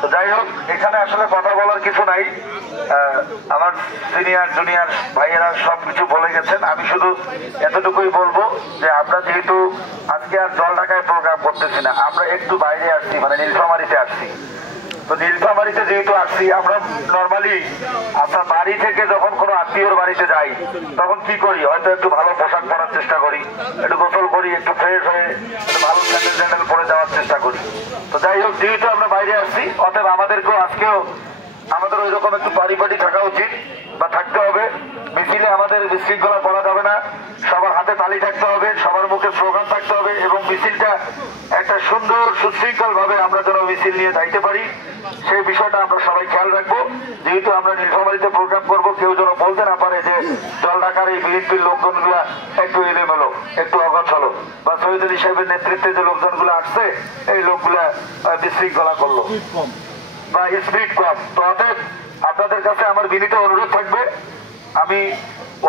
তো যাই হোক, এখানে আসলে কথা বলার কিছু নাই। আমার সিনিয়র জুনিয়র ভাইয়েরা সবকিছু বলে গেছেন। আমি শুধু এতটুকুই বলবো যে আমরা যেহেতু আজকে আর জলঢাকায় প্রোগ্রাম করতেছি না, আমরা একটু বাইরে আসছি, মানে নীলফামারীতে আসছি। তো নীলফামারীতে যেহেতু আসছি, আমরা নর্মালি আপনার বাড়ি থেকে যখন কোনো আত্মীয়র বাড়িতে যাই তখন কি করি, হয়তো একটু ভালো পোশাক পরার চেষ্টা করি, একটু গোসল করি, একটু ফ্রেশ হয়ে একটু ভালো স্যান্ডেল পরে যাওয়ার চেষ্টা করি। তো যাই হোক, যেহেতু আমরা বাইরে আসছি, অতএব আমাদেরকেও আজকেও আমাদের ওই রকম একটু পারিপাটি থাকা উচিত বা থাকতে হবে। মিছিলে আমাদের বিশৃঙ্খলা করা যাবে না, সবার হাতে তালি থাকতে হবে, সবার মুখে স্লোগান থাকতে হবে এবং মিছিলটা একটা সুন্দর সুশৃঙ্খল ভাবে আমরা যেন মিছিল নিয়ে যাইতে পারি সেই বিষয়টা আমরা সবাই খেয়াল রাখবো। যেহেতু আমরা নীলফামারীতে প্রোগ্রাম করবো, কেউ যেন বলতে না পারে যে জলঢাকার এই বিএনপির লোকজনগুলা একটু এলোমেলো, একটু অগোছল, বা শহীদ আলী সাহেবের নেতৃত্বে যে লোকজনগুলো আসছে এই লোকগুলা বিশৃঙ্খলা করলো বা স্পিড কম। তো অতএব আপনাদের কাছে আমার বিনীত অনুরোধ থাকবে, আমি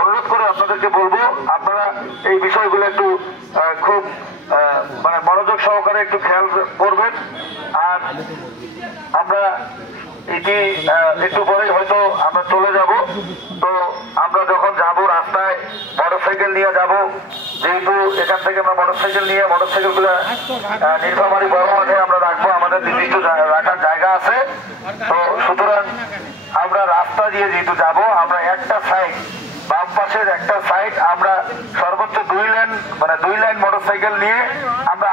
অনুরোধ করে আপনাদেরকে বলবো আপনারা এই বিষয়গুলো একটু খুব মানে মনোযোগ সহকারে একটু খেয়াল করবেন। আর আমরা এটি একটু পরে হয়তো আমরা চলে যাব। তো আমরা যখন যাব রাস্তায় মোটরসাইকেল নিয়ে যাব, যেহেতু এখান থেকে আমরা মোটরসাইকেল নিয়ে মোটরসাইকেলগুলো নীলফামারী বড় মাঠে আমরা রাখবো, আমাদের নির্দিষ্ট রাখার জায়গা আছে। তো সুতরাং আমরা রাস্তা দিয়ে যেহেতু যাব, আমরা একটা সাইড, বাম পাশের একটা সাইড আমরা সর্বোচ্চ 2 লেন মোটরসাইকেল নিয়ে আমরা